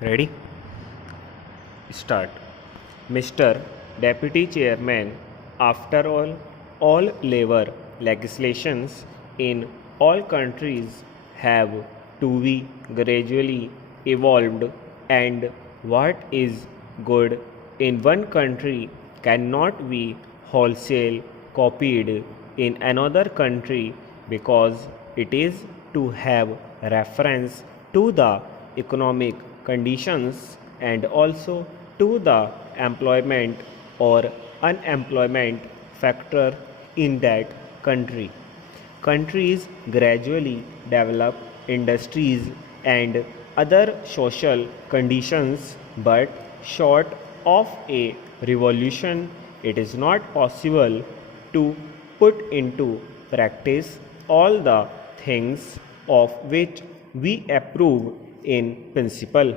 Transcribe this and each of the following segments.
Ready? Start. Mr. Deputy Chairman, after all labor legislations in all countries have to be gradually evolved, and what is good in one country cannot be wholesale copied in another country because it is to have reference to the economic conditions and also to the employment or unemployment factor in that country. Countries gradually develop industries and other social conditions, but short of a revolution, it is not possible to put into practice all the things of which we approve in principle.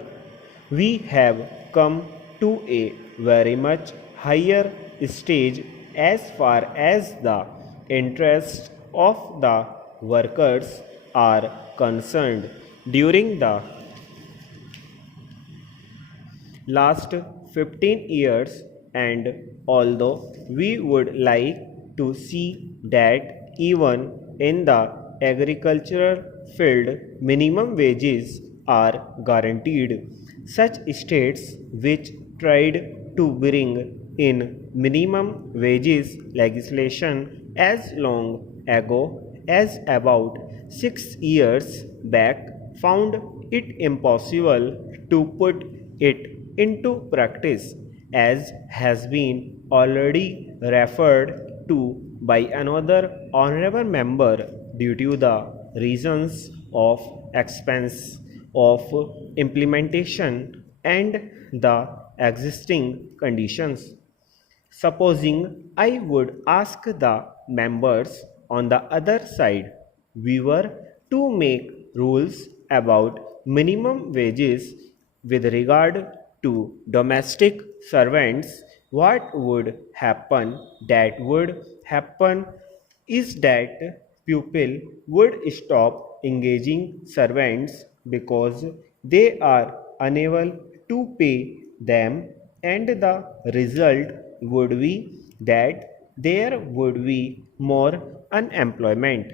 We have come to a very much higher stage as far as the interests of the workers are concerned. During the last 15 years, and although we would like to see that even in the agricultural field minimum wages are guaranteed, such states which tried to bring in minimum wages legislation as long ago as about 6 years back found it impossible to put it into practice, as has been already referred to by another honorable member, due to the reasons of expense of implementation and the existing conditions. Supposing I would ask the members on the other side, we were to make rules about minimum wages with regard to domestic servants, what would happen? That would happen is that people would stop engaging servants because they are unable to pay them, and the result would be that there would be more unemployment.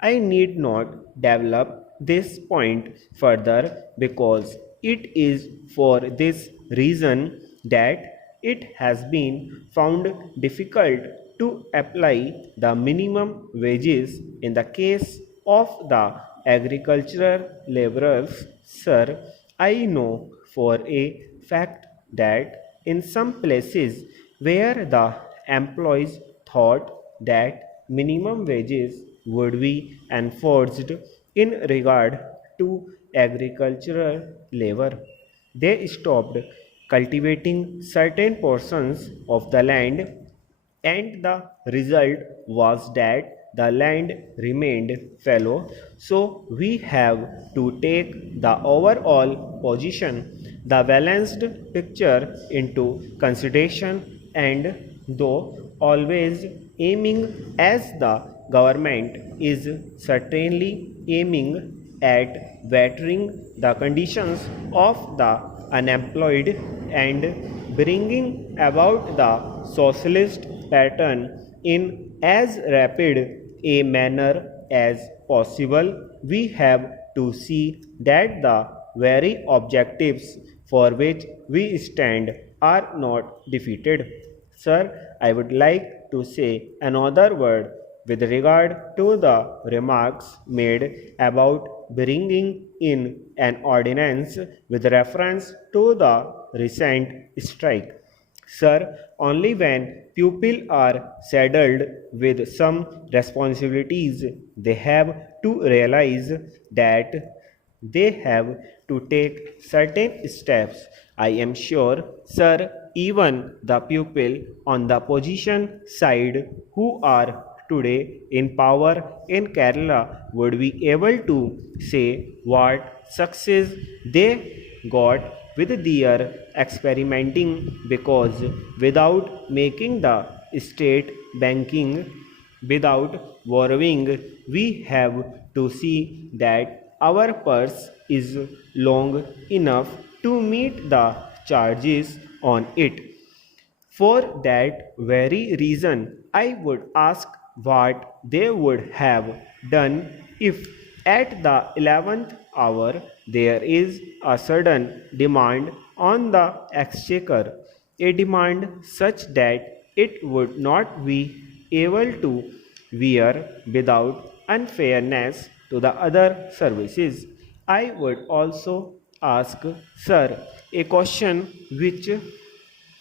I need not develop this point further because it is for this reason that it has been found difficult to apply the minimum wages in the case of the agricultural laborers. Sir, I know for a fact that in some places where the employees thought that minimum wages would be enforced in regard to agricultural labor, they stopped cultivating certain portions of the land, and the result was that the land remained fallow. So we have to take the overall position, the balanced picture into consideration, and though always aiming as the government is certainly aiming at bettering the conditions of the unemployed and bringing about the socialist pattern in as rapid a manner as possible, we have to see that the very objectives for which we stand are not defeated. Sir, I would like to say another word with regard to the remarks made about bringing in an ordinance with reference to the recent strike. Sir, only when people are saddled with some responsibilities, they have to realize that they have to take certain steps. I am sure, sir, even the people on the opposition side who are today in power in Kerala would be able to say what success they got with their experimenting, because without making the state banking, without borrowing, we have to see that our purse is long enough to meet the charges on it. For that very reason, I would ask what they would have done if at the 11th hour there is a sudden demand on the exchequer, a demand such that it would not be able to wear without unfairness to the other services. I would also ask, sir, a question which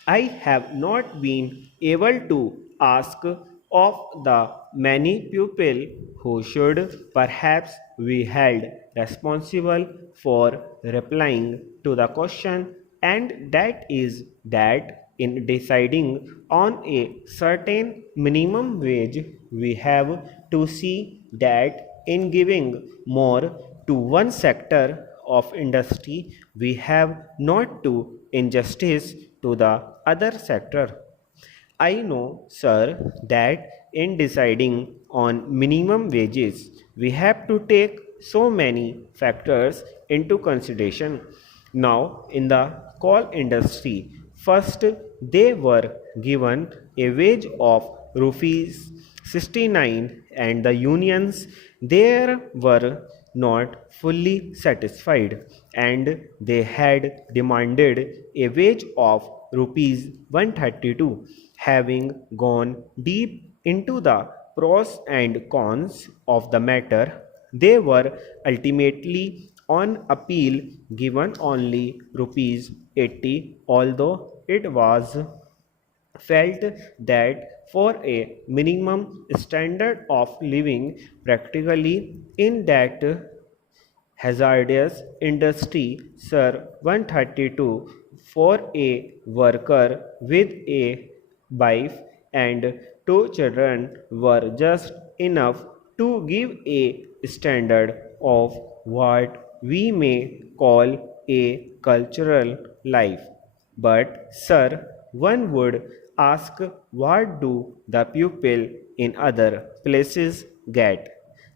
I have not been able to ask of the many people who should perhaps be held responsible for replying to the question, and that is that in deciding on a certain minimum wage, we have to see that in giving more to one sector of industry, we have not to injustice to the other sector. I know, sir, that in deciding on minimum wages, we have to take so many factors into consideration. Now, in the coal industry, first they were given a wage of rupees 69, and the unions there were not fully satisfied, and they had demanded a wage of rupees 132. Having gone deep into the pros and cons of the matter, they were ultimately on appeal given only rupees 80, although it was felt that for a minimum standard of living practically in that hazardous industry, Sir 132 for a worker with a wife and two children were just enough to give a standard of what we may call a cultural life. But, sir, one would ask, what do the people in other places get?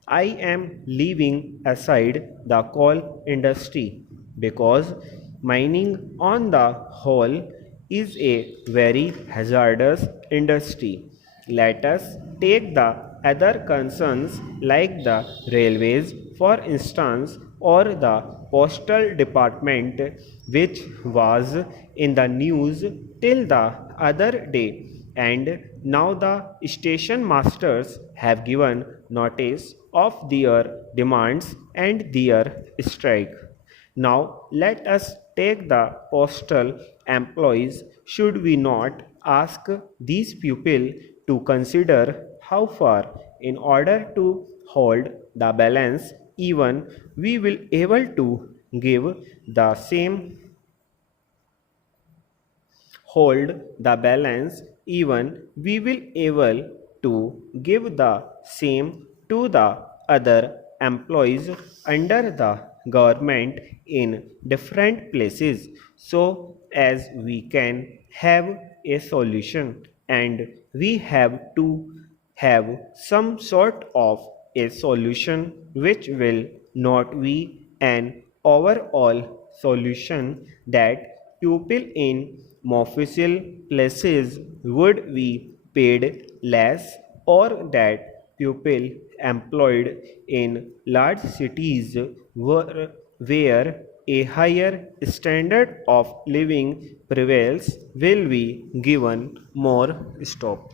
I am leaving aside the coal industry because mining on the whole is a very hazardous industry. Let us take the other concerns like the railways, for instance, or the postal department, which was in the news till the other day, and now the station masters have given notice of their demands and their strike. Now let us take the postal employees. Should we not ask these people to consider how far, in order to hold the balance even, we will able to give the same hold the balance even, we will able to give the same to the other employees under the government in different places, so as we can have a solution, and we have to have some sort of a solution which will not be an overall solution that people in Mofussil places would be paid less, or that people employed in large cities were, where a higher standard of living prevails will be given more stop.